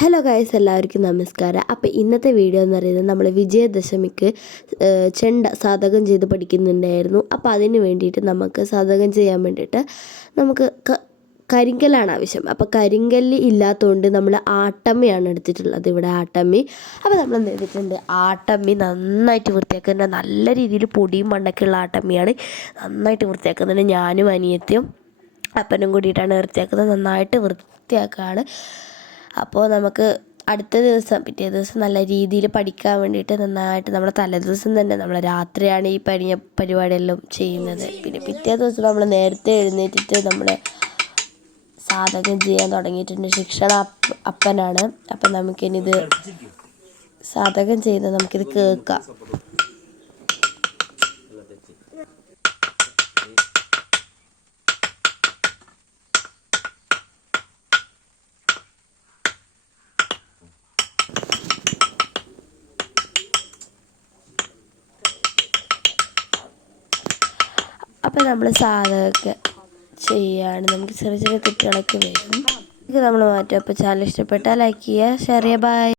Hello guys എല്ലാവർക്കും നമസ്കാരം. അപ്പോൾ ഇന്നത്തെ വീഡിയോ എന്ന് പറയുന്നത് നമ്മൾ വിജയദശമിക്ക് ചെണ്ട സാധകം ചെയ്ത് പഠിക്കുന്നുണ്ടായിരുന്നു. അപ്പോൾ അതിന് വേണ്ടിയിട്ട് നമുക്ക് സാധകം ചെയ്യാൻ വേണ്ടിയിട്ട് നമുക്ക് കരിങ്കല്ലാണ് ആവശ്യം. അപ്പോൾ കരിങ്കല്ല് ഇല്ലാത്തതുകൊണ്ട് നമ്മൾ ആട്ടമ്മയാണ് എടുത്തിട്ടുള്ളത് ഇവിടെ ആട്ടമ്മി. അപ്പോൾ നമ്മൾ എന്ത് ആട്ടമ്മി നന്നായിട്ട് വൃത്തിയാക്കുന്ന നല്ല രീതിയിൽ പൊടിയും മണ്ണൊക്കെ ഉള്ള ആട്ടമ്മിയാണ് നന്നായിട്ട് വൃത്തിയാക്കുന്നുണ്ട്. ഞാനും അനിയത്തിയും അപ്പനും കൂടിയിട്ടാണ് വൃത്തിയാക്കുന്നത്. നന്നായിട്ട് വൃത്തിയാക്കുകയാണ് അപ്പോൾ നമുക്ക് അടുത്ത ദിവസം പിറ്റേ ദിവസം നല്ല രീതിയിൽ പഠിക്കാൻ വേണ്ടിയിട്ട് നന്നായിട്ട് നമ്മുടെ തലേദിവസം തന്നെ നമ്മൾ രാത്രിയാണ് ഈ പണിയ പരിപാടിയെല്ലാം ചെയ്യുന്നത്. പിന്നെ പിറ്റേ ദിവസം നമ്മൾ നേരത്തെ എഴുന്നേറ്റിട്ട് നമ്മൾ സാധകം ചെയ്യാൻ തുടങ്ങിയിട്ടുണ്ട്. ശിക്ഷണ അപ്പ അപ്പനാണ്. അപ്പം നമുക്കിനിത് സാധകം ചെയ്ത് നമുക്കിത് കേൾക്കാം. അപ്പം നമ്മൾ സാധകമൊക്കെ ചെയ്യാണ്. നമുക്ക് ചെറിയ ചെറിയ കുട്ടികളൊക്കെ വരും. നമ്മൾ മാറ്റും. അപ്പോൾ ചാനൽ ഇഷ്ടപ്പെട്ടാൽ ലൈക്ക് ചെയ്യുക. ഷെയർ ചെയ്യുക ബൈ